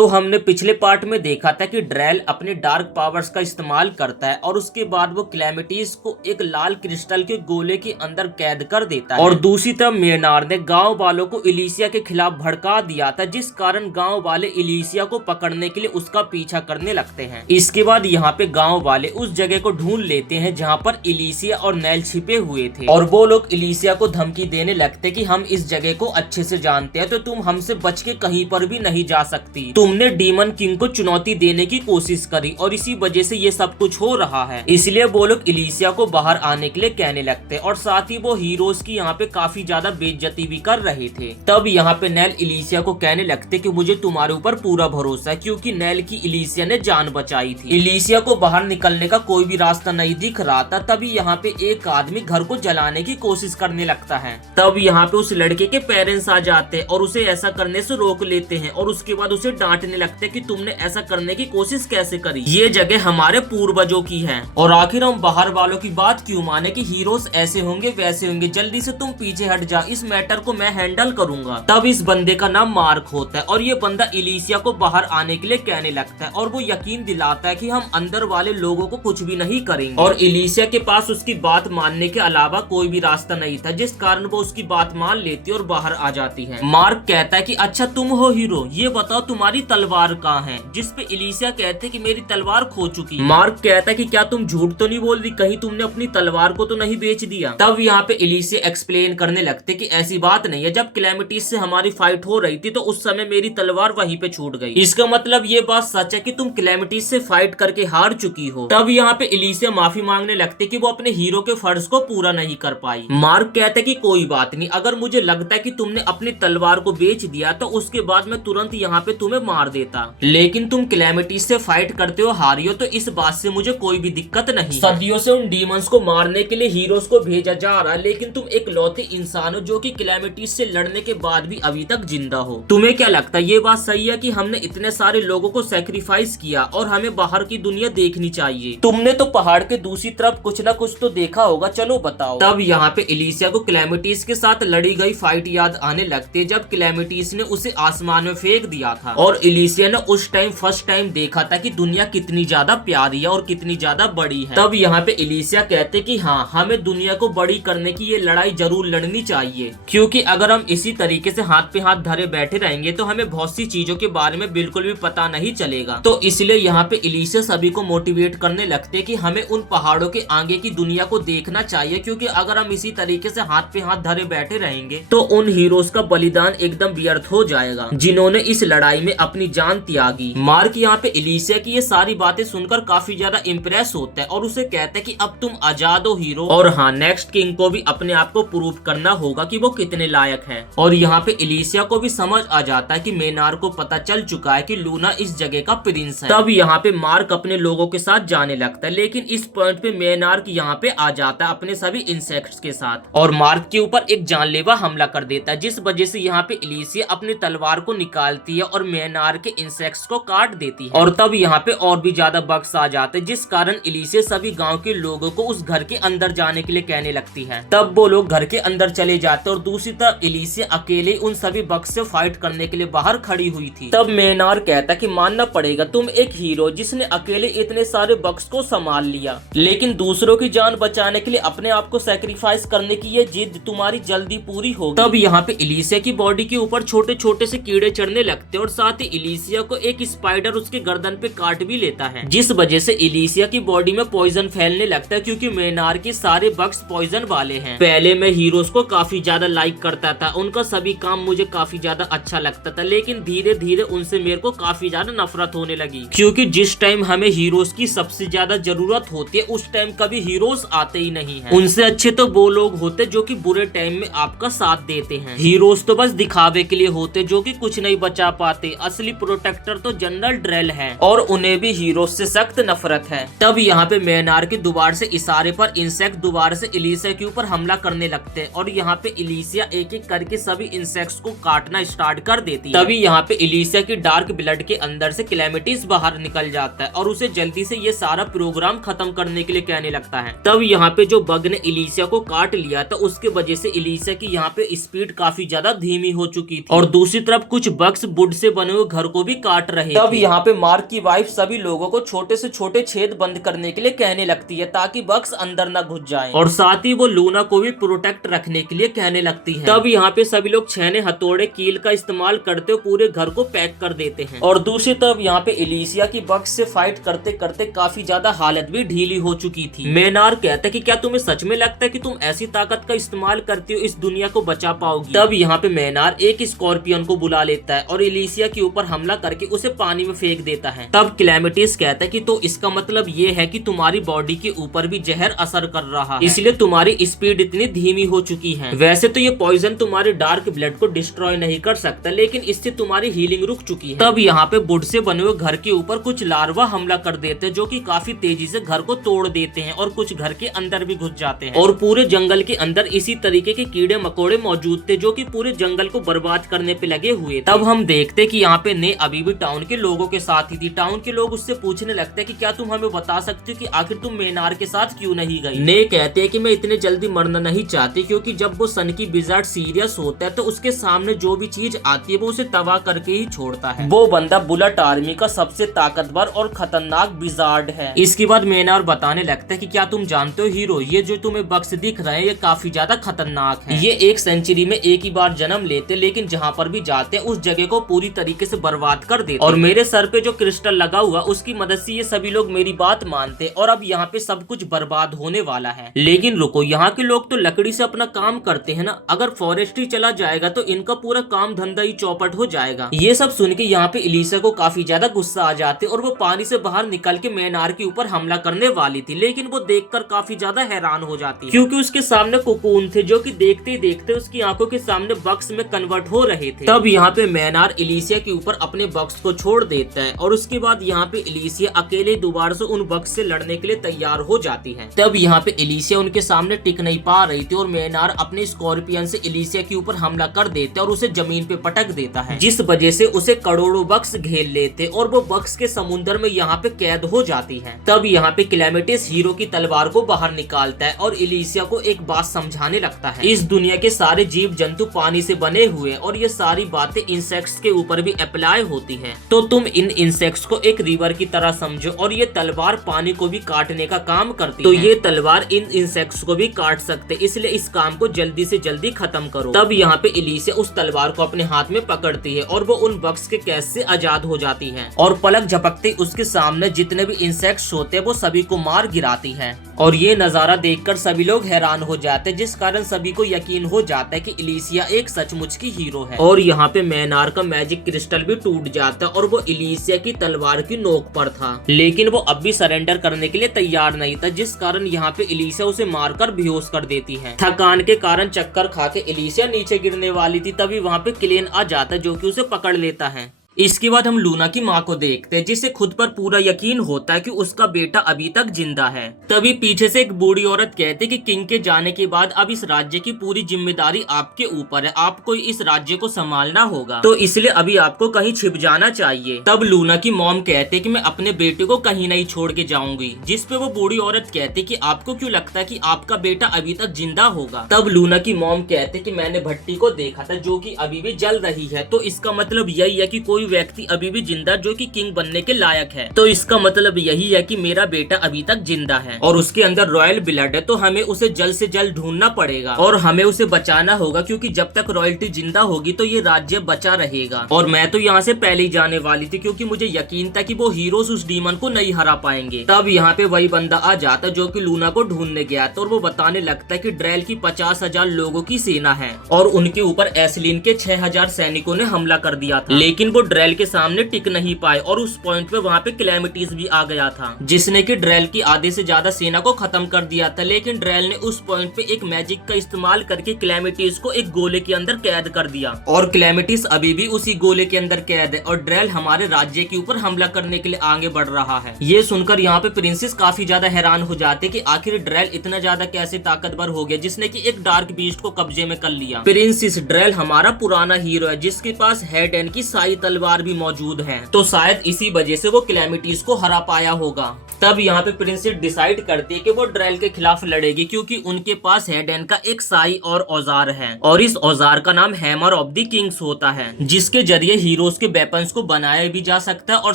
तो हमने पिछले पार्ट में देखा था कि ड्रेल अपने डार्क पावर्स का इस्तेमाल करता है और उसके बाद वो क्लेमिटिस को एक लाल क्रिस्टल के गोले के अंदर कैद कर देता है। और दूसरी तरफ मेनार ने गांव वालों को इलिसिया के खिलाफ भड़का दिया था, जिस कारण गांव वाले इलिसिया को पकड़ने के लिए उसका पीछा करने लगते हैं। इसके बाद यहाँ पे गांव वाले उस जगह को ढूंढ लेते हैं जहाँ पर इलिसिया और नेल छिपे हुए थे, और वो लोग इलिसिया को धमकी देने लगते कि हम इस जगह को अच्छे से जानते हैं, तो तुम हमसे बच के कहीं पर भी नहीं जा सकती। तुमने डीमन किंग को चुनौती देने की कोशिश करी और इसी वजह से ये सब कुछ हो रहा है। इसलिए वो लोग इलिसिया को बाहर आने के लिए कहने लगते और साथ ही वो हीरोज की यहाँ पे काफी ज्यादा बेइज्जती भी कर रहे थे। तब यहाँ पे नेल इलिसिया को कहने लगते कि मुझे तुम्हारे ऊपर पूरा भरोसा है, क्योंकि नेल की इलिसिया ने जान बचाई थी। इलिसिया को बाहर निकलने का कोई भी रास्ता नहीं दिख रहा था। तभी यहाँ पे एक आदमी घर को जलाने की कोशिश करने लगता है। तब यहाँ पे उस लड़के के पेरेंट्स आ जाते और उसे ऐसा करने से रोक लेते हैं और उसके बाद उसे डांटने लगते कि तुमने ऐसा करने की कोशिश कैसे करी, ये जगह हमारे पूर्वजों की है। और आखिर हम बाहर वालों की बात क्यों माने कि हीरोज ऐसे होंगे वैसे होंगे, जल्दी से तुम पीछे हट जा, इस मैटर को मैं हैंडल करूंगा। तब इस बंदे का नाम मार्क होता है और ये बंदा इलिसिया को बाहर आने के लिए कहने लगता है और वो यकीन दिलाता है कि हम अंदर वाले लोगों को कुछ भी नहीं करेंगे। और इलिसिया के पास उसकी बात मानने के अलावा कोई भी रास्ता नहीं था, जिस कारण वो उसकी बात मान लेती और बाहर आ जाती है। मार्क कहता है कि अच्छा तुम हो हीरो, ये बताओ तुम्हारी तलवार कहाँ है, जिस पे इलिसिया कहते कि मेरी तलवार खो चुकी है। मार्क कहता है कि क्या तुम झूठ तो नहीं बोल रही, कहीं तुमने अपनी तलवार को तो नहीं बेच दिया। तब यहाँ पे इलिसिया एक्सप्लेन करने लगते कि ऐसी बात नहीं है, जब क्लेमिटिस से हमारी फाइट हो रही थी तो उस समय मेरी तलवार वहीं पे छूट गई। इसका मतलब ये बात सच है कि तुम क्लेमिटिस से फाइट करके हार चुकी हो। तब यहाँ पे इलिसिया माफी मांगने लगते कि वो अपने हीरो के फर्ज को पूरा नहीं कर पाई। मार्क कहते कि कोई बात नहीं, अगर मुझे लगता है कि तुमने अपनी तलवार को बेच दिया तो उसके बाद मैं तुरंत यहाँ पे तुम्हें मार देता, लेकिन तुम क्लेमिटिस से फाइट करते हो हारी हो, तो इस बात से मुझे कोई भी दिक्कत नहीं। सदियों से उन डीमंस को मारने के लिए हीरोज को भेजा जा रहा है, लेकिन तुम एक लौते इंसान हो जो कि क्लेमिटिस से लड़ने के बाद भी अभी तक जिंदा हो। तुम्हें क्या लगता है ये बात सही है कि हमने इतने सारे लोगों को सैक्रिफाइस किया और हमें बाहर की दुनिया देखनी चाहिए? तुमने तो पहाड़ के दूसरी तरफ कुछ न कुछ तो देखा होगा, चलो बताओ। तब यहाँ पे इलिसिया को क्लेमिटिस के साथ लड़ी गई फाइट याद आने लगती, जब क्लेमिटिस ने उसे आसमान में फेंक दिया था और इलिसिया ने उस टाइम फर्स्ट टाइम देखा था कि दुनिया कितनी ज्यादा प्यारी है और कितनी ज्यादा बड़ी है। तब यहाँ पे इलिसिया कहते कि हाँ, हमें दुनिया को बड़ी करने की ये लड़ाई जरूर लड़नी चाहिए, क्योंकि अगर हम इसी तरीके से हाथ पे हाथ धरे बैठे रहेंगे तो हमें बहुत सी चीजों के बारे में बिल्कुल भी पता नहीं चलेगा। तो इसलिए यहाँ पे इलिसिया सभी को मोटिवेट करने लगते कि हमें उन पहाड़ों के आगे की दुनिया को देखना चाहिए, क्योंकि अगर हम इसी तरीके से हाथ पे हाथ धरे बैठे रहेंगे तो उन हीरोज का बलिदान एकदम व्यर्थ हो जाएगा जिन्होंने इस लड़ाई में अपनी जान त्यागी। मार्क यहाँ पे इलिसिया की ये सारी बातें सुनकर काफी ज्यादा इम्प्रेस होता है और उसे कहता है कि अब तुम आजाद हो हीरो, और हाँ, नेक्स्ट किंग को भी अपने आप को प्रूव करना होगा कि वो कितने लायक है। और यहाँ पे इलिसिया को भी समझ आ जाता है कि मेनार को पता चल चुका है कि लूना इस जगह का प्रिंस है। तब यहाँ पे मार्क अपने लोगों के साथ जाने लगता है, लेकिन इस पॉइंट पे मेनार यहाँ पे आ जाता है अपने सभी इंसेक्ट्स के साथ और मार्क के ऊपर एक जानलेवा हमला कर देता है, जिस वजह से यहाँ पे इलिसिया अपनी तलवार को निकालती है और मेनार के इंसेक्ट्स को काट देती है। और तब यहाँ पे और भी ज्यादा बग्स आ जाते हैं, जिस कारण इलिसिया सभी गांव के लोगों को उस घर के अंदर जाने के लिए कहने लगती है। तब वो लोग घर के अंदर चले जाते और दूसरी तरफ इलिसिया अकेले उन सभी बग्स से फाइट करने के लिए बाहर खड़ी हुई थी। तब मेनार कहता कि मानना पड़ेगा, तुम एक हीरो जिसने अकेले इतने सारे बग्स को संभाल लिया, लेकिन दूसरों की जान बचाने के लिए अपने आप को सैक्रिफाइस करने की ये जिद तुम्हारी जल्दी पूरी होगी। तब यहाँ पे इलिसिया की बॉडी के ऊपर छोटे छोटे से कीड़े चढ़ने लगते और साथ ही इलिसिया को एक स्पाइडर उसके गर्दन पे काट भी लेता है, जिस वजह से इलिसिया की बॉडी में पॉइजन फैलने लगता है, क्योंकि मेनार के सारे बग्स पॉइजन वाले हैं। पहले मैं हीरोज को काफी ज्यादा लाइक करता था, उनका सभी काम मुझे काफी ज्यादा अच्छा लगता था, लेकिन धीरे धीरे उनसे मेरे को काफी ज्यादा नफरत होने लगी, क्योंकि जिस टाइम हमें हीरोज की सबसे ज्यादा जरूरत होती है उस टाइम कभी हीरोज आते ही नहीं है। उनसे अच्छे तो वो लोग होते जो कि बुरे टाइम में आपका साथ देते हैं। हीरोज तो बस दिखावे के लिए होते जो कि कुछ नहीं बचा पाते। असली प्रोटेक्टर तो जनरल ड्रेल है और उन्हें भी हीरोज से सख्त नफरत है। तब यहाँ पे मेनार के दोबारा से इशारे पर इंसेक्ट दोबारा से इलिसिया के ऊपर हमला करने लगते हैं और यहाँ पे इलिसिया एक एक करके सभी इंसेक्ट्स को काटना स्टार्ट कर देती है। तभी यहाँ पे इलिसिया की डार्क ब्लड के अंदर से क्लेमिटिस बाहर निकल जाता है और उसे जल्दी से ये सारा प्रोग्राम खत्म करने के लिए कहने लगता है। तब यहाँ पे जो बग ने इलिसिया को काट लिया था उसके वजह से इलिसिया की यहाँ पे स्पीड काफी ज्यादा धीमी हो चुकी थी और दूसरी तरफ कुछ बग्स वुड से बने हुए घर को भी काट रहे तब यहाँ पे मार्क की वाइफ सभी लोगों को छोटे से छोटे छेद बंद करने के लिए कहने लगती है ताकि बग्स अंदर न घुस जाएं, और साथ ही वो लूना को भी प्रोटेक्ट रखने के लिए कहने लगती है। तब यहाँ पे सभी लोग छेने, हथौड़े, कील का इस्तेमाल करते हुए पूरे घर को पैक कर देते हैं। और दूसरी तरफ यहाँ पे एलिसिया की बग्स से फाइट करते करते काफी ज्यादा हालत भी ढीली हो चुकी थी। मेनार कहता है कि क्या तुम्हें सच में लगता है कि तुम ऐसी ताकत का इस्तेमाल करती हो इस दुनिया को बचा पाओगी? तब यहाँ पे मेनार एक स्कॉर्पियन को बुला लेता है और एलिसिया के ऊपर हमला करके उसे पानी में फेंक देता है। तब क्लैमिटिस कहता है कि तो इसका मतलब ये है कि तुम्हारी बॉडी के ऊपर भी जहर असर कर रहा है, इसलिए तुम्हारी स्पीड इतनी धीमी हो चुकी है। वैसे तो ये पॉइजन तुम्हारे डार्क ब्लड को डिस्ट्रॉय नहीं कर सकता, लेकिन इससे तुम्हारी हीलिंग रुक चुकी है। तब यहाँ पे वुड से बने हुए घर के ऊपर कुछ लार्वा हमला कर देते हैं, जो कि काफी तेजी से घर को तोड़ देते हैं और कुछ घर के अंदर भी घुस जाते हैं। और पूरे जंगल के अंदर इसी तरीके के कीड़े मकोड़े मौजूद थे जो कि पूरे जंगल को बर्बाद करने पे लगे हुए थे। तब हम देखते कि यहाँ पे ने अभी भी टाउन के लोगों के साथ ही थी। टाउन के लोग उससे पूछने लगते हैं कि क्या तुम हमें बता सकते हो कि आखिर तुम मेनार के साथ क्यों नहीं गई? ने कहते हैं कि मैं इतने जल्दी मरना नहीं चाहती, क्योंकि जब वो सन की विजार्ड सीरियस होता है तो उसके सामने जो भी चीज आती है वो उसे तबाह करके ही छोड़ता है। वो बंदा बुलेट आर्मी का सबसे ताकतवर और खतरनाक विजार्ड है। इसके बाद मेनार बताने लगता है कि क्या तुम जानते हो हीरो, ये जो तुम्हें बक्स दिख रहे हैं ये काफी ज्यादा खतरनाक है। ये एक सेंचुरी में एक ही बार जन्म लेते, लेकिन जहाँ पर भी जाते हैं उस जगह को पूरी तरीके से बर्बाद कर देते। और मेरे सर पे जो क्रिस्टल लगा हुआ उसकी मदद से ये सभी लोग मेरी बात मानते और अब यहाँ पे सब कुछ बर्बाद होने वाला है। लेकिन रुको, यहाँ के लोग तो लकड़ी से अपना काम करते हैं ना, अगर फॉरेस्ट्री चला जाएगा तो इनका पूरा काम धंधा ही चौपट हो जाएगा। ये सब सुन के यहाँ पे एलिसिया को काफी ज्यादा गुस्सा आ जाते और वो पानी से बाहर निकल के मेनार के ऊपर हमला करने वाली थी, लेकिन वो देखकर काफी ज्यादा हैरान हो जाती है, क्योंकि उसके सामने कोकून थे जो कि देखते ही देखते उसकी आंखों के सामने बक्स में कन्वर्ट हो रहे थे। तब यहाँ पे मेनार एलिसिया के ऊपर अपने बक्स को छोड़ देता है और उसके बाद यहाँ पे एलिसिया अकेले दोबारा से उन बक्स से लड़ने के लिए तैयार हो जाती है। तब यहाँ पे एलिसिया उनके सामने टिक नहीं पा रही थी और मेनार अपने स्कॉर्पियन से एलिसिया के ऊपर हमला कर देते और उसे जमीन पे पटक देता है, जिस वजह से उसे करोड़ों बक्स घेर लेते और वो बक्स के समुद्र में यहाँ पे कैद हो जाती है। तब यहाँ पे क्लैमिटिस हीरो की तलवार को बाहर निकालता है और एलिसिया को एक बात समझाने लगता है। इस दुनिया के सारे जीव जंतु पानी से बने हुए और ये सारी बातें इंसेक्ट्स के ऊपर भी अप्लाई होती हैं, तो तुम इन इंसेक्ट्स को एक रिवर की तरह समझो और ये तलवार पानी को भी काटने का काम करती है। तो ये तलवार इन इंसेक्ट्स को भी काट सकते, इसलिए इस काम को जल्दी से जल्दी खत्म करो। तब यहाँ पे एलिसिया उस तलवार को अपने हाथ में पकड़ती है और वो उन बक्स के कैद से आजाद हो जाती है और पलक झपकते उसके सामने जितने भी इंसेक्ट्स होते हैं वो सभी को मार गिराती है। और ये नजारा देखकर सभी लोग हैरान हो जाते हैं, जिस कारण सभी को यकीन हो जाता है कि एलिसिया एक सचमुच की हीरो है। और यहाँ पे मेनार का मैजिक क्रिस्टल भी टूट जाता है और वो एलिसिया की तलवार की नोक पर था, लेकिन वो अब भी सरेंडर करने के लिए तैयार नहीं था, जिस कारण यहाँ पे एलिसिया उसे मारकर बेहोश कर देती है। थकान के कारण चक्कर खा के एलिसिया नीचे गिरने वाली थी, तभी वहाँ पे क्लेन आ जाता है जो कि उसे पकड़ लेता है। इसके बाद हम लूना की माँ को देखते हैं, जिसे खुद पर पूरा यकीन होता है कि उसका बेटा अभी तक जिंदा है। तभी पीछे से एक बूढ़ी औरत कहती कि किंग के जाने के बाद अब इस राज्य की पूरी जिम्मेदारी आपके ऊपर है, आपको इस राज्य को संभालना होगा, तो इसलिए अभी आपको कहीं छिप जाना चाहिए। तब लूना की मॉम कहते कि मैं अपने बेटे को कहीं नहीं छोड़ के जाऊंगी, जिस पे वो बूढ़ी औरत कहती कि आपको क्यों लगता है कि आपका बेटा अभी तक जिंदा होगा? तब लूना की मॉम कहते कि मैंने भट्टी को देखा था जो कि अभी भी जल रही है, तो इसका मतलब यही है कि कोई व्यक्ति अभी भी जिंदा जो कि किंग बनने के लायक है, तो इसका मतलब यही है कि मेरा बेटा अभी तक जिंदा है और उसके अंदर रॉयल ब्लड है, तो हमें उसे जल्द से जल्द ढूंढना पड़ेगा और हमें उसे बचाना होगा, क्योंकि जब तक रॉयल्टी जिंदा होगी तो ये राज्य बचा रहेगा। और मैं तो यहाँ से पहले ही जाने वाली थी, क्योंकि मुझे यकीन था कि वो हीरोज उस डीमन को नहीं हरा पाएंगे। तब यहाँ पे वही बंदा आ जाता जो कि लूना को ढूंढने गया था और वो बताने लगता है कि ड्रेल की 50,000 लोगों की सेना है और उनके ऊपर एसलिन के 6,000 सैनिकों ने हमला कर दिया था, लेकिन वो ड्रेल के सामने टिक नहीं पाए और उस पॉइंट पे वहाँ पे क्लैमिटिस भी आ गया था, जिसने कि ड्रेल की आधे से ज्यादा सेना को खत्म कर दिया था। लेकिन ड्रेल ने उस पॉइंट पे एक मैजिक का इस्तेमाल करके क्लैमिटिस को एक गोले के अंदर कैद कर दिया और क्लैमिटिस अभी भी उसी गोले के अंदर कैद है और ड्रेल हमारे राज्य के ऊपर हमला करने के लिए आगे बढ़ रहा है। ये सुनकर यहाँ पे प्रिंसेस काफी ज्यादा हैरान हो जाते कि आखिर ड्रेल इतना ज्यादा कैसे ताकतवर हो गया जिसने कि एक डार्क बीस्ट को कब्जे में कर लिया। प्रिंसेस ड्रेल हमारा पुराना हीरो है जिसके पास हेड एंड की सारी तलवार तलवार भी मौजूद है, तो शायद इसी वजह से वो कैलेमिटीज को हरा पाया होगा। तब यहाँ पे प्रिंसेस डिसाइड करती है कि वो ड्रेल के खिलाफ लड़ेगी, क्योंकि उनके पास हेडेन का एक साई और औजार है, और इस औजार का नाम हैमर ऑफ द किंग्स होता है, जिसके जरिए हीरोज के वेपन्स को बनाया भी जा सकता है और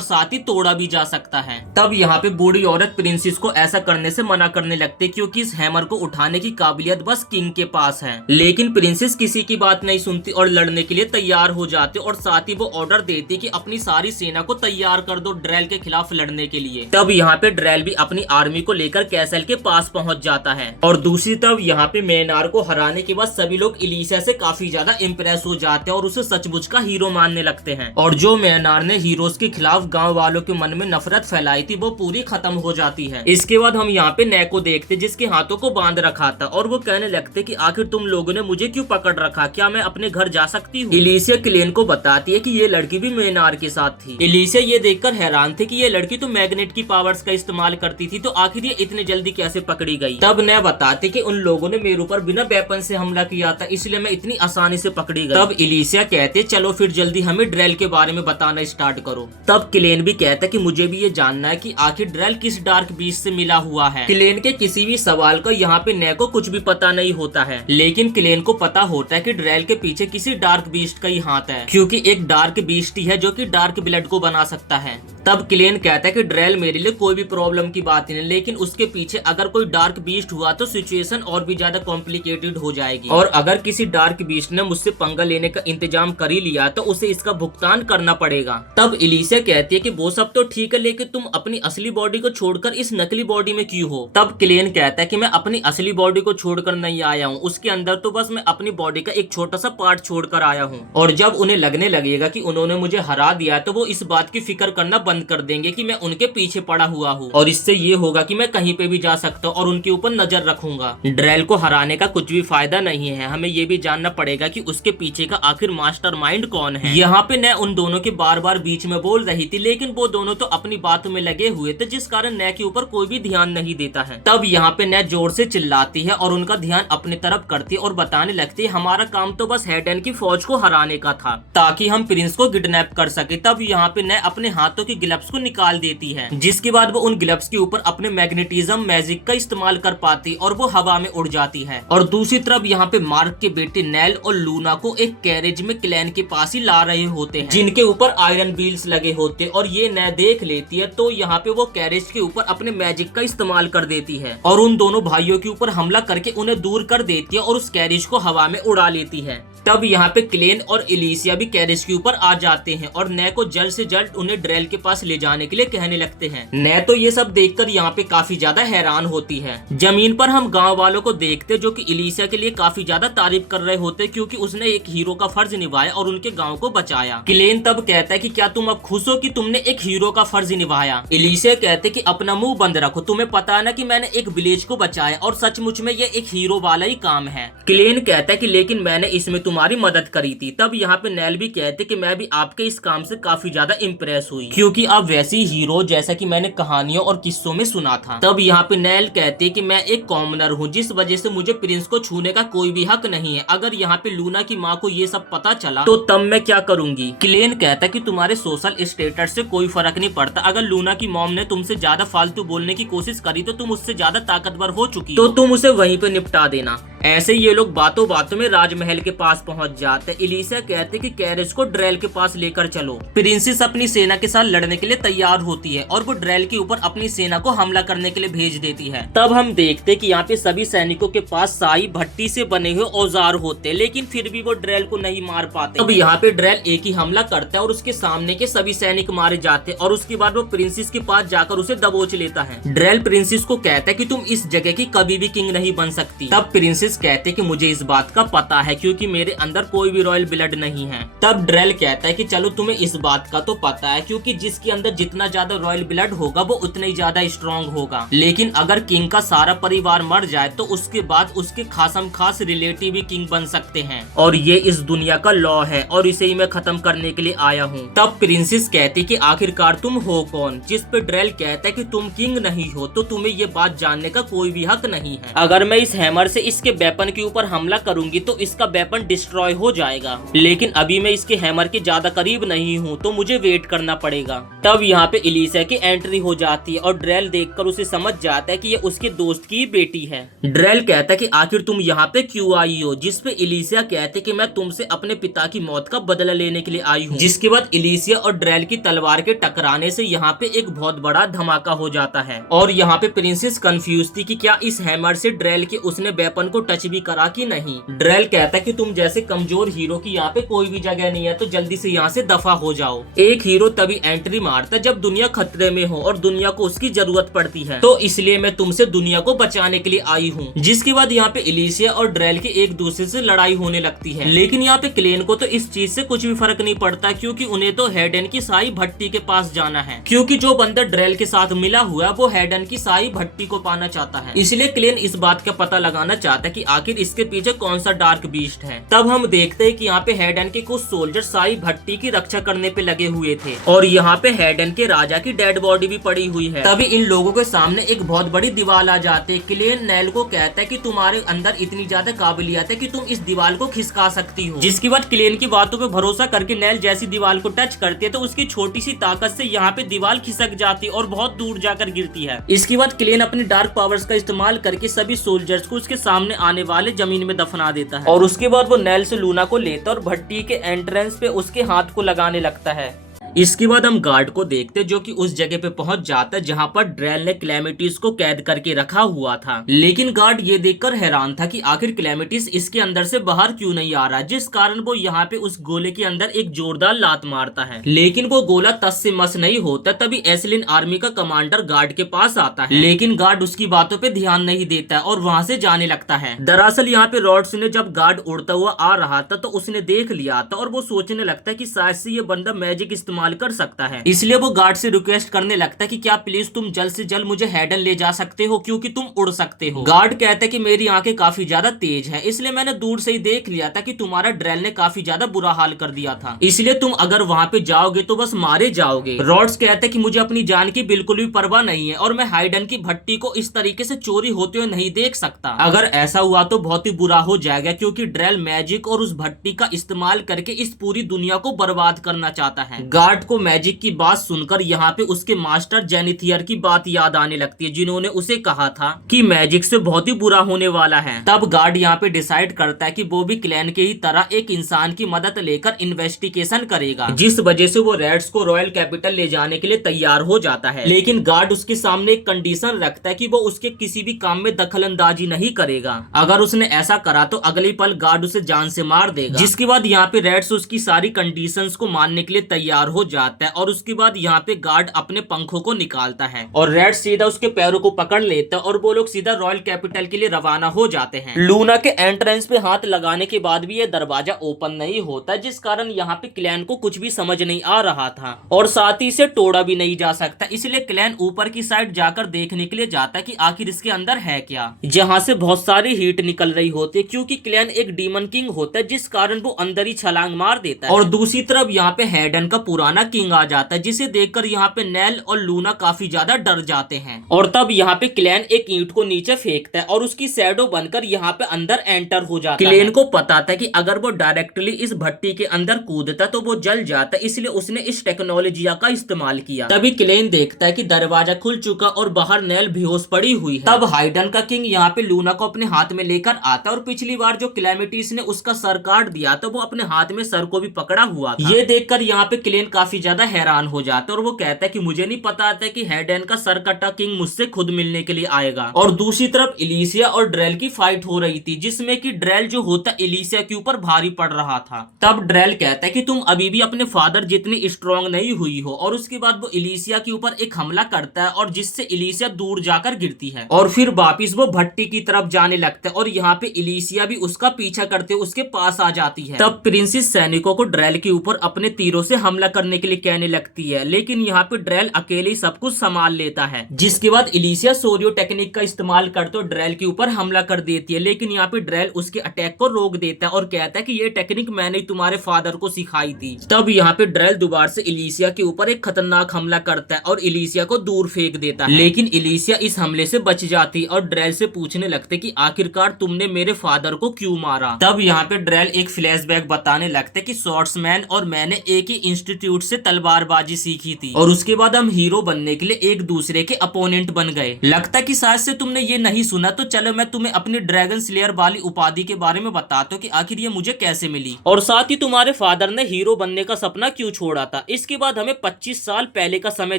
साथ ही तोड़ा भी जा सकता है। तब यहाँ पे बूढ़ी औरत प्रिंसेस को ऐसा करने से मना करने लगती, क्योंकि इस हैमर को उठाने की काबिलियत बस किंग के पास है। लेकिन प्रिंसेस किसी की बात नहीं सुनती और लड़ने के लिए तैयार हो जाते, और साथ ही वो ऑर्डर देती कि अपनी सारी सेना को तैयार कर दो ड्रेल के खिलाफ लड़ने के लिए। तब यहाँ पे ड्रेल भी अपनी आर्मी को लेकर कैसल के पास पहुंच जाता है, और दूसरी तरफ यहाँ पे मेनार को हराने के बाद सभी लोग इलिसिया से काफी ज्यादा इम्प्रेस हो जाते हैं और उसे सचमुच का हीरो मानने लगते हैं। और जो मेनार ने हीरोज के खिलाफ गांव वालों के मन में नफरत फैलाई थी, वो पूरी खत्म हो जाती है। इसके बाद हम यहाँ पे नै को देखते, जिसके हाथों को बांध रखा था, और वो कहने लगते कि आखिर तुम लोगों ने मुझे क्यों पकड़ रखा, क्या मैं अपने घर जा सकती हूँ? इलिसिया क्लेन को बताती है कि ये लड़की भी मेनार के साथ थी। इलिसिया ये देखकर हैरान थे कि ये लड़की तो मैग्नेट की पावर्स का इस्तेमाल करती थी, तो आखिर ये इतने जल्दी कैसे पकड़ी गई? तब नै बताते कि उन लोगों ने मेरे ऊपर बिना वेपन से हमला किया था, इसलिए मैं इतनी आसानी से पकड़ी गई। तब इलिसिया कहते चलो फिर जल्दी हमें ड्रेल के बारे में बताना स्टार्ट करो। तब क्लेन भी कहता कि मुझे भी ये जानना है कि आखिर ड्रेल किस डार्क बीस्ट से मिला हुआ है। क्लेन के किसी भी सवाल का यहाँ पे नै को कुछ भी पता नहीं होता है, लेकिन क्लेन को पता होता है कि ड्रेल के पीछे किसी डार्क बीस्ट का ही हाथ है, क्योंकि एक डार्क बीस्ट ही है जो कि डार्क ब्लड को बना सकता है। तब क्लेन कहता है कि ड्रेल मेरे लिए कोई भी प्रॉब्लम की बात नहीं, लेकिन उसके पीछे अगर कोई डार्क बीस्ट हुआ तो सिचुएशन और भी ज्यादा कॉम्प्लिकेटेड हो जाएगी, और अगर किसी डार्क बीस्ट ने मुझसे पंगा लेने का इंतजाम कर ही लिया तो उसे इसका भुगतान करना पड़ेगा। तब इलिसिया कहती है कि वो सब तो ठीक है, लेकिन तुम अपनी असली बॉडी को छोड़कर इस नकली बॉडी में क्यों हो? तब क्लेन कहता है कि मैं अपनी असली बॉडी को छोड़कर नहीं आया हूँ, उसके अंदर तो बस मैं अपनी बॉडी का एक छोटा सा पार्ट छोड़कर आया हूँ, और जब उन्हें लगने लगेगा कि उन्होंने मुझे हरा दिया तो वो इस बात की फिक्र करना बंद कर देंगे कि मैं उनके पीछे पड़ा हुआ हूँ, और इससे ये होगा कि मैं कहीं पे भी जा सकता हूँ और उनके ऊपर नजर रखूंगा। ड्रेल को हराने का कुछ भी फायदा नहीं है, हमें ये भी जानना पड़ेगा कि उसके पीछे का आखिर मास्टरमाइंड कौन है। यहाँ पे नै उन दोनों के बार बार बीच में बोल रही थी, लेकिन वो दोनों तो अपनी बातों में लगे हुए थे, जिस कारण नै के ऊपर कोई भी ध्यान नहीं देता है। तब यहाँ पे नै जोर से चिल्लाती है और उनका ध्यान अपनी तरफ करती है और बताने लगती है हमारा काम तो बस हेडेन की फौज को हराने का था, ताकि हम प्रिंस को किडनैप कर सके। तब यहाँ पे नै अपने हाथों के ग्लव्स को निकाल देती है, जिसके बाद वो उन ग्लव्स के ऊपर अपने मैग्नेटिज्म मैजिक का इस्तेमाल कर पाती और वो हवा में उड़ जाती है। और दूसरी तरफ यहाँ पे मार्क के बेटे नेल और लूना को एक कैरेज में क्लैन के पास ही ला रहे होते हैं, जिनके ऊपर आयरन व्हील्स लगे होते, और ये नै देख लेती है, तो यहाँ पे वो कैरेज के ऊपर अपने मैजिक का इस्तेमाल कर देती है और उन दोनों भाइयों के ऊपर हमला करके उन्हें दूर कर देती है और उस कैरेज को हवा में उड़ा लेती है। तब यहाँ पे क्लेन और इलिसिया भी कैरेज के ऊपर आ जाते हैं और नै को जल्द से जल्द उन्हें ड्रेल के पास ले जाने के लिए कहने लगते हैं। नै तो ये सब देखकर यहाँ पे काफी ज्यादा हैरान होती है। जमीन पर हम गांव वालों को देखते जो कि इलिसिया के लिए काफी ज्यादा तारीफ कर रहे होते, क्योंकि उसने एक हीरो का फर्ज निभाया और उनके गांव को बचाया। क्लेन तब कहता है कि क्या तुम अब खुश हो कि तुमने एक हीरो का फर्ज निभाया? इलिसिया कहते कि अपना मुंह बंद रखो, तुम्हें पता है ना कि मैंने एक विलेज को बचाया और सचमुच में ये एक हीरो वाला ही काम है। क्लेन कहता है कि लेकिन मैंने इसमें तुम्हारी मदद करी थी। तब यहाँ पे नेल भी कहते कि मैं भी आपके इस काम से काफी ज्यादा इम्प्रेस हुई, क्योंकि आप वैसी हीरो जैसा कि मैंने कहानियों और किस्सों में सुना था। तब यहाँ पे नेल कहते कि मैं एक कॉमनर हूँ, जिस वजह से मुझे प्रिंस को छूने का कोई भी हक नहीं है। अगर यहाँ पे लूना की माँ को ये सब पता चला तो तब मैं क्या करूंगी? क्लेन कहता कि तुम्हारे सोशल स्टेटस से कोई फर्क नहीं पड़ता। अगर लूना की मॉम ने तुमसे ज्यादा फालतू बोलने की कोशिश करी तो तुम उससे ज्यादा ताकतवर हो चुकी हो, तो तुम उसे वहीं पे निपटा देना। ऐसे ये लोग बातों बातों में राजमहल के पास पहुंच जाते। इलिसिया कहते कि कैरेज को ड्रेल के पास लेकर चलो। प्रिंसेस अपनी सेना के साथ लड़ने के लिए तैयार होती है और वो ड्रेल के ऊपर अपनी सेना को हमला करने के लिए भेज देती है। तब हम देखते कि यहाँ पे सभी सैनिकों के पास साई भट्टी से बने हुए औजार होते, लेकिन फिर भी वो ड्रेल को नहीं मार पाते। अब यहाँ पे ड्रेल एक ही हमला करता है और उसके सामने के सभी सैनिक मारे जाते, और उसके बाद वो प्रिंसेस के पास जाकर उसे दबोच लेता है। ड्रेल प्रिंसेस को कहता है कि तुम इस जगह की कभी भी किंग नहीं बन सकती। तब प्रिंसेस कहते कि मुझे इस बात का पता है, क्योंकि मेरे अंदर कोई भी रॉयल ब्लड नहीं है। तब ड्रेल कहता है कि चलो तुम्हें इस बात का तो पता है, क्योंकि जिसके अंदर जितना ज्यादा रॉयल ब्लड होगा वो उतना ही ज्यादा स्ट्रॉन्ग होगा, लेकिन अगर किंग का सारा परिवार मर जाए तो उसके बाद उसके खासम खास रिलेटिव भी किंग बन सकते हैं, और ये इस दुनिया का लॉ है और इसे ही मैं खत्म करने के लिए आया हूँ। तब प्रिंसेस कहती कि आखिरकार तुम हो कौन? जिस पे ड्रेल कहता है कि तुम किंग नहीं हो तो तुम्हें ये बात जानने का कोई भी हक नहीं है। अगर मैं इस हैमर से इसके वेपन के ऊपर हमला करूंगी तो इसका वेपन डिस्ट्रॉय हो जाएगा, लेकिन अभी मैं इसके हैमर के ज्यादा करीब नहीं हूँ तो मुझे वेट करना पड़ेगा। तब यहाँ पे एलिसा की एंट्री हो जाती है और ड्रेल देखकर उसे समझ जाता है कि ये उसके दोस्त की बेटी है। ड्रेल कहता है कि आखिर तुम यहाँ पे क्यों आई हो, जिसपे एलिसा कहते कि मैं तुमसे अपने पिता की मौत का बदला लेने के लिए आई हूँ। जिसके बाद एलिसा और ड्रेल की तलवार के टकराने से यहाँ पे एक बहुत बड़ा धमाका हो जाता है और यहाँ पे प्रिंसेस कंफ्यूज थी कि क्या इस हैमर से ड्रेल के उसने वेपन को टच भी करा कि नहीं। ड्रेल कहता है कि तुम जैसे कमजोर हीरो की यहाँ पे कोई भी जगह नहीं है, तो जल्दी से यहाँ से दफा हो जाओ। एक हीरो तभी एंट्री मारता जब दुनिया खतरे में हो और दुनिया को उसकी जरूरत पड़ती है, तो इसलिए मैं तुमसे दुनिया को बचाने के लिए आई हूँ। जिसके बाद यहाँ पे एलिसा और ड्रेल की एक दूसरे से लड़ाई होने लगती है, लेकिन यहाँ पे क्लेन को तो इस चीज से कुछ भी फर्क नहीं पड़ता, क्योंकि उन्हें तो हेडन की साई भट्टी के पास जाना है, क्योंकि जो बंदा ड्रेल के साथ मिला हुआ वो हेडन की साई भट्टी को पाना चाहता है। इसलिए क्लेन इस बात का पता लगाना चाहता है कि आखिर इसके पीछे कौन सा डार्क बीस्ट है। तब हम देखते हैं कि यहाँ पे हेडन के कुछ सोल्जर साई भट्टी की रक्षा करने पे लगे हुए थे और यहाँ पे हेडन के राजा की डेड बॉडी भी पड़ी हुई है। तभी इन लोगों के सामने एक बहुत बड़ी दीवार आ जाती है। क्लेन नेल को कहता है कि तुम्हारे अंदर इतनी ज्यादा काबिलियत है कि तुम इस दीवार को खिसका सकती हो। जिसके बाद क्लेन की बातों पे भरोसा करके नेल जैसी दीवार को टच करती है तो उसकी छोटी सी ताकत से यहाँ पे दीवार खिसक जाती है और बहुत दूर जाकर गिरती है। इसके बाद क्लेन अपने डार्क पावर्स का इस्तेमाल करके सभी सोल्जर्स को उसके सामने आने वाले जमीन में दफना देता है और उसके बाद वो नेल से लूना को लेता और भट्टी के एंट्रेंस पे उसके हाथ को लगाने लगता है। इसके बाद हम गार्ड को देखते जो कि उस जगह पे पहुंच जाता है जहां पर ड्रेल ने क्लैमिटीज को कैद करके रखा हुआ था। लेकिन गार्ड ये देखकर हैरान था कि आखिर क्लैमिटीज इसके अंदर से बाहर क्यों नहीं आ रहा, जिस कारण वो यहाँ पे उस गोले के अंदर एक जोरदार लात मारता है, लेकिन वो गोला तस से मस नहीं होता। तभी एसलिन आर्मी का कमांडर गार्ड के पास आता है, लेकिन गार्ड उसकी बातों पे ध्यान नहीं देता और वहाँ से जाने लगता है। दरअसल यहाँ पे रॉड्स ने जब गार्ड उड़ता हुआ आ रहा था तो उसने देख लिया था और वो सोचने लगता है कि शायद से ये बंदा मैजिक इस्तेमाल कर सकता है। इसलिए वो गार्ड से रिक्वेस्ट करने लगता है कि क्या प्लीज तुम जल्द से जल्द मुझे हेडन ले जा सकते हो, क्योंकि तुम उड़ सकते हो। गार्ड कहता है कि मेरी आंखें काफी ज्यादा तेज है, इसलिए मैंने दूर से ही देख लिया था कि तुम्हारा ड्रेल ने काफी ज्यादा बुरा हाल कर दिया था, इसलिए तुम अगर वहाँ पे जाओगे तो बस मारे जाओगे। रॉड्स कहता है कि मुझे अपनी जान की बिल्कुल भी परवाह नहीं है और मैं हाइडन की भट्टी को इस तरीके से चोरी होते हुए नहीं देख सकता। अगर ऐसा हुआ तो बहुत ही बुरा हो जाएगा, क्योंकि ड्रेल मैजिक और उस भट्टी का इस्तेमाल करके इस पूरी दुनिया को बर्बाद करना चाहता है। गार्ड को मैजिक की बात सुनकर यहाँ पे उसके मास्टर जेनिथियर की बात याद आने लगती है, जिन्होंने उसे कहा था कि मैजिक से बहुत ही बुरा होने वाला है। तब गार्ड यहाँ पे डिसाइड करता है कि वो भी क्लैन के ही तरह एक इंसान की मदद लेकर इन्वेस्टिगेशन करेगा, जिस वजह से वो रेड्स को रॉयल कैपिटल ले जाने के लिए तैयार हो जाता है। लेकिन गार्ड उसके सामने एक कंडीशन रखता है कि वो उसके किसी भी काम में दखलंदाजी नहीं करेगा। अगर उसने ऐसा करा तो अगले पल गार्ड उसे जान से मार देगा। जिसके बाद यहाँ पे रेड्स उसकी सारी कंडीशंस को मानने के लिए तैयार हो जाता है और उसके बाद यहाँ पे गार्ड अपने पंखों को निकालता है और रेड सीधा उसके पैरों को पकड़ लेता है और वो लोग सीधा रॉयल कैपिटल के लिए रवाना हो जाते हैं। लूना के एंट्रेंस पे हाथ लगाने के बाद भी ये दरवाजा ओपन नहीं होता, जिस कारण यहाँ पे क्लैन को कुछ भी समझ नहीं आ रहा था और साथ ही इसे तोड़ा भी नहीं जा सकता। इसलिए क्लैन ऊपर की साइड जाकर देखने के लिए जाता है कि आखिर इसके अंदर है क्या, जहाँ से बहुत सारी हीट निकल रही होती है, क्योंकि क्लैन एक डीमन किंग होता है, जिस कारण वो अंदर ही छलांग मार देता है। और दूसरी तरफ यहाँ पे हेडन का पुराना किंग आ जाता है, जिसे देखकर यहाँ पे नेल और लूना काफी ज्यादा डर जाते हैं। और तब यहाँ पे क्लैन एक ईंट को नीचे फेंकता है और उसकी शैडो बनकर यहाँ पे अंदर एंटर हो जाता है। क्लैन को पता था कि अगर वो डायरेक्टली इस भट्टी के अंदर कूदता तो वो जल जाता, इसलिए उसने इस टेक्नोलॉजी का इस्तेमाल किया। तभी क्लैन देखता है कि दरवाजा खुल चुका और बाहर नेल बेहोश पड़ी हुई है। तब हाइडन का किंग यहाँ पे लूना को अपने हाथ में लेकर आता और पिछली बार जो क्लैमिटीज ने उसका सर काट दिया तो वो अपने हाथ में सर को भी पकड़ा हुआ था। ये देखकर यहाँ पे क्लैन काफी ज्यादा हैरान हो जाता है और वो कहता है कि मुझे नहीं पता था कि हेडन का सर कटा किंग मुझसे खुद मिलने के लिए आएगा। और दूसरी तरफ एलिसा और ड्रेल की फाइट हो रही थी, जिसमें कि ड्रेल जो होता एलिसा के ऊपर भारी पड़ रहा था। तब ड्रेल कहता है कि तुम अभी भी अपने फादर जितनी स्ट्रॉन्ग नहीं हुई हो, और उसके बाद वो एलिसा के ऊपर एक हमला करता है और जिससे एलिसा दूर जाकर गिरती है और फिर वापिस वो भट्टी की तरफ जाने लगता है और यहाँ पे एलिसा भी उसका पीछा करते उसके पास आ जाती है। तब प्रिंसेस सैनिकों को ड्रेल के ऊपर अपने तीरों से हमला करने करने के लिए कहने लगती है, लेकिन यहाँ पे ड्रेल अकेले ही सब कुछ संभाल लेता है। जिसके बाद इलिसिया सोरियो टेक्निक का इस्तेमाल करते ड्रेल के ऊपर हमला कर देती है, लेकिन यहाँ पे ड्रेल उसके अटैक को रोक देता है और कहता है कि ये टेक्निक मैंने तुम्हारे फादर को सिखाई थी। तब यहाँ पे ड्रेल दोबारा से इलिसिया के ऊपर एक खतरनाक हमला करता है और इलिसिया को दूर फेंक देता है, लेकिन इलिसिया इस हमले से बच जाती और ड्रेल से पूछने लगते कि आखिरकार तुमने मेरे फादर को क्यों मारा। तब यहाँ पे ड्रेल एक फ्लैशबैक बताने लगते कि स्वॉर्ड्समैन और मैंने एक ही इंस्टीट्यूट से तलवारबाजी सीखी थी और उसके बाद हम हीरो बनने के लिए एक दूसरे के अपोनेंट बन गए। लगता कि शायद से तुमने ये नहीं सुना, तो चलो मैं तुम्हें अपनी ड्रैगन स्लेयर वाली उपाधि के बारे में बताता हूँ कि आखिर ये मुझे कैसे मिली और साथ ही तुम्हारे फादर ने हीरो बनने का सपना क्यों छोड़ा था। इसके बाद हमें 25 साल पहले का समय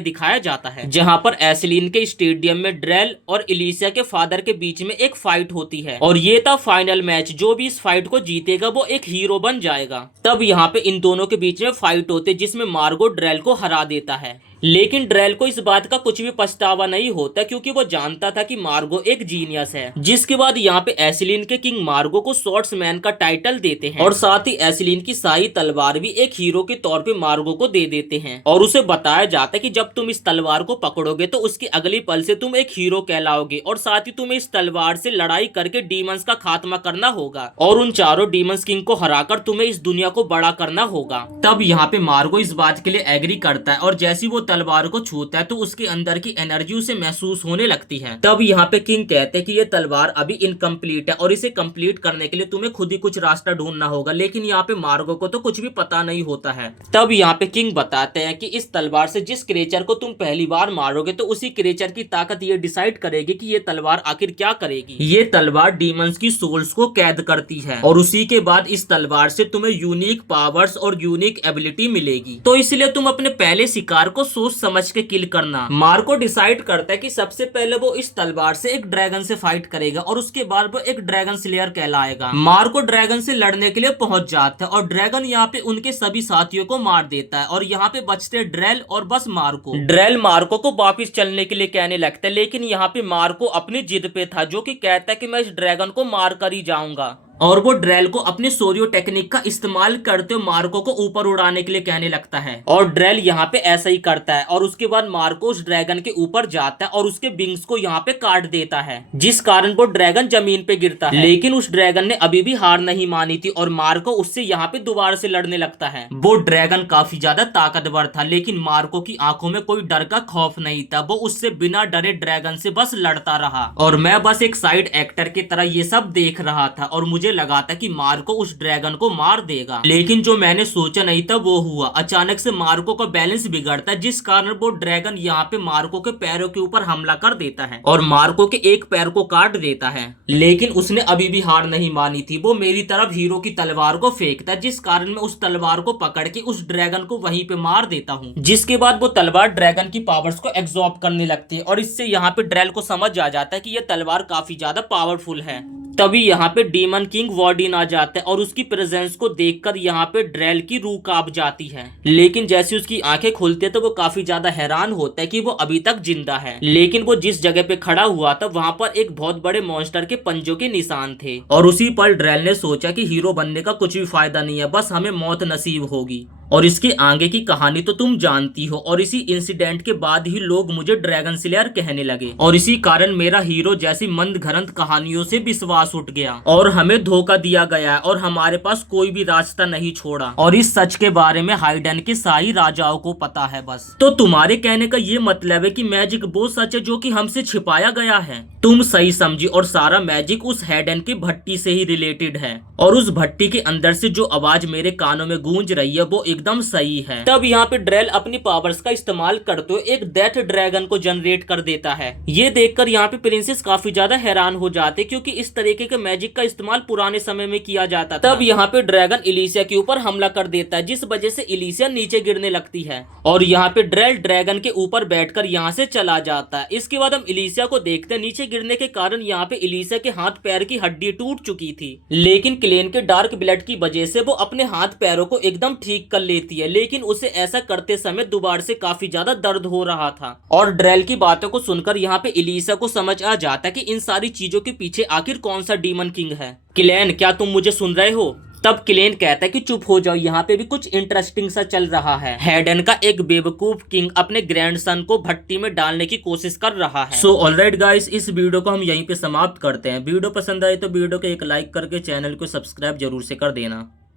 दिखाया जाता है, जहाँ पर एसलिन के स्टेडियम में ड्रेल और इलिसिया के फादर के बीच में एक फाइट होती है और ये था फाइनल मैच। जो भी इस फाइट को जीतेगा वो एक हीरो बन जाएगा। तब यहाँ पे इन दोनों के बीच में फाइट होती है जिसमें मार्गो ड्रेल को हरा देता है, लेकिन ड्रेल को इस बात का कुछ भी पछतावा नहीं होता क्योंकि वो जानता था कि मार्गो एक जीनियस है। जिसके बाद यहाँ पे एसलिन के किंग मार्गो को स्वॉर्ड्समैन का टाइटल देते हैं और साथ ही एसलिन की शाही तलवार भी एक हीरो के तौर पे मार्गो को दे देते हैं और उसे बताया जाता है कि जब तुम इस तलवार को पकड़ोगे तो उसकी अगली पल से तुम एक हीरो कहलाओगे और साथ ही तुम्हें इस तलवार से लड़ाई करके डीमंस का खात्मा करना होगा और उन चारों डीमंस किंग को हराकर तुम्हें इस दुनिया को बड़ा करना होगा। तब यहाँ पे मार्गो इस बात के लिए एग्री करता है और जैसी वो तलवार को छूता है तो उसके अंदर की एनर्जी उसे महसूस होने लगती है। तब यहाँ पे किंग कहते हैं कि ये तलवार अभी इनकम्प्लीट है और इसे कंप्लीट करने के लिए तुम्हें खुद ही कुछ रास्ता ढूंढना होगा, लेकिन यहाँ पे मार्गो को तो कुछ भी पता नहीं होता है। तब यहाँ पे किंग बताते हैं कि इस तलवार से जिस क्रिएचर को तुम पहली बार मारोगे तो उसी क्रिएचर की ताकत ये डिसाइड करेगी कि ये तलवार आखिर क्या करेगी। ये तलवार डीमंस की सोल्स को कैद करती है और उसी के बाद इस तलवार से तुम्हें यूनिक पावर्स और यूनिक एबिलिटी मिलेगी, तो इसलिए तुम अपने पहले शिकार को सोच समझ के किल करना। मार्को डिसाइड करता है कि सबसे पहले वो इस तलवार से एक ड्रैगन से फाइट करेगा और उसके बाद वो एक ड्रैगन स्लेयर कहलाएगा। मार्को ड्रैगन से लड़ने के लिए पहुंच जाता है और ड्रैगन यहाँ पे उनके सभी साथियों को मार देता है और यहाँ पे बचते ड्रेल और बस मार्को। ड्रेल मार्को को वापिस चलने के लिए कहने लगता है, लेकिन यहाँ पे मार्को अपनी जिद पे था जो कि कहता है कि मैं इस ड्रैगन को मार कर ही जाऊंगा और वो ड्रेल को अपने सोरियो टेक्निक का इस्तेमाल करते हुए मार्को को ऊपर उड़ाने के लिए कहने लगता है और ड्रेल यहाँ पे ऐसा ही करता है और उसके बाद मार्को उस ड्रैगन के ऊपर जाता है और उसके विंग्स को यहाँ पे काट देता है, जिस कारण वो ड्रैगन जमीन पे गिरता है। लेकिन उस ड्रैगन ने अभी भी हार नहीं मानी थी और मार्को उससे यहाँ पे दोबारा से लड़ने लगता है। वो ड्रैगन काफी ज्यादा ताकतवर था, लेकिन मार्को की आंखों में कोई डर का खौफ नहीं था। वो उससे बिना डरे ड्रैगन से बस लड़ता रहा और मैं बस एक साइड एक्टर की तरह ये सब देख रहा था और मुझे लगा था कि मार्को उस ड्रैगन को मार देगा, लेकिन जो मैंने सोचा नहीं था वो हुआ। अचानक से मार्को का बैलेंस बिगड़ता है, जिस कारण वो ड्रैगन यहाँ पे मार्को के पैरों के ऊपर हमला कर देता है और मार्को के एक पैर को काट देता है। लेकिन उसने अभी भी हार नहीं मानी थी। वो मेरी तरफ हीरो की तलवार को फेंकता है, जिस कारण मैं उस तलवार को पकड़ के उस ड्रैगन को वहीं पे मार देता हूँ। जिसके बाद वो तलवार ड्रैगन की पावर्स को एब्जॉर्ब करने लगती है और इससे यहाँ पे ड्रेल को समझ आ जाता है कि ये तलवार काफी ज्यादा पावरफुल है। तभी यहाँ पे डीमन किंग वार्डिन आ जाता है और उसकी प्रेजेंस को देखकर यहाँ पे ड्रेल की रूह कांप जाती है, लेकिन जैसे उसकी आंखें खुलती है तो वो काफी ज्यादा हैरान होता है कि वो अभी तक जिंदा है। लेकिन वो जिस जगह पे खड़ा हुआ था वहाँ पर एक बहुत बड़े मॉन्स्टर के पंजों के निशान थे और उसी पर ड्रेल ने सोचा कि हीरो बनने का कुछ भी फायदा नहीं है, बस हमें मौत नसीब होगी। और इसके आगे की कहानी तो तुम जानती हो और इसी इंसिडेंट के बाद ही लोग मुझे ड्रैगन स्लेयर कहने लगे और इसी कारण मेरा हीरो जैसी मंदघड़ंत कहानियों से विश्वास उठ गया और हमें धोखा दिया गया और हमारे पास कोई भी रास्ता नहीं छोड़ा और इस सच के बारे में हाइडन के सारी राजाओं को पता है बस। तो तुम्हारे कहने का ये मतलब है कि मैजिक वो सच है जो कि हमसे छिपाया गया है। तुम सही समझी और सारा मैजिक उस हाइडन की भट्टी से ही रिलेटेड है और उस भट्टी के अंदर से जो आवाज मेरे कानों में गूंज रही है वो एकदम सही है। तब यहाँ पे ड्रेल अपनी पावर्स का इस्तेमाल करते हुए एक डेथ ड्रैगन को जनरेट कर देता है। ये देखकर यहाँ पे प्रिंसेस काफी ज्यादा हैरान हो जाते क्योंकि इस तरीके के मैजिक का इस्तेमाल पुराने समय में किया जाता था। तब यहाँ पे ड्रैगन इलिसिया के ऊपर हमला कर देता है, जिस वजह से इलिसिया नीचे गिरने लगती है और यहाँ पे ड्रेल ड्रैगन के ऊपर बैठकर यहाँ से चला जाता है। इसके बाद हम इलिसिया को देखते हैं। नीचे गिरने के कारण यहाँ पे इलिसिया के हाथ पैर की हड्डी टूट चुकी थी, लेकिन क्लेन के डार्क ब्लड की वजह से वो अपने हाथ पैरों को एकदम ठीक कर लेती है, लेकिन उसे ऐसा करते समय दोबारा से काफी ज्यादा दर्द हो रहा था। और ड्रेल की बातों को सुनकर यहाँ पे इलिसिया को समझ आ जाता है कि इन सारी चीजों के पीछे आखिर कौन सा डीमन किंग है। क्लेन, क्या तुम मुझे सुन रहे हो? तब क्लेन कहता है कि चुप हो जाओ, यहाँ पे भी कुछ इंटरेस्टिंग सा चल रहा है। हेडन का एक बेवकूफ किंग अपने ग्रैंडसन को भट्टी में डालने की कोशिश कर रहा है। सो ऑलराइट गाइस, इस वीडियो को हम यहीं पे समाप्त करते हैं। वीडियो पसंद आए तो वीडियो को एक लाइक करके चैनल को सब्सक्राइब जरूर से कर देना।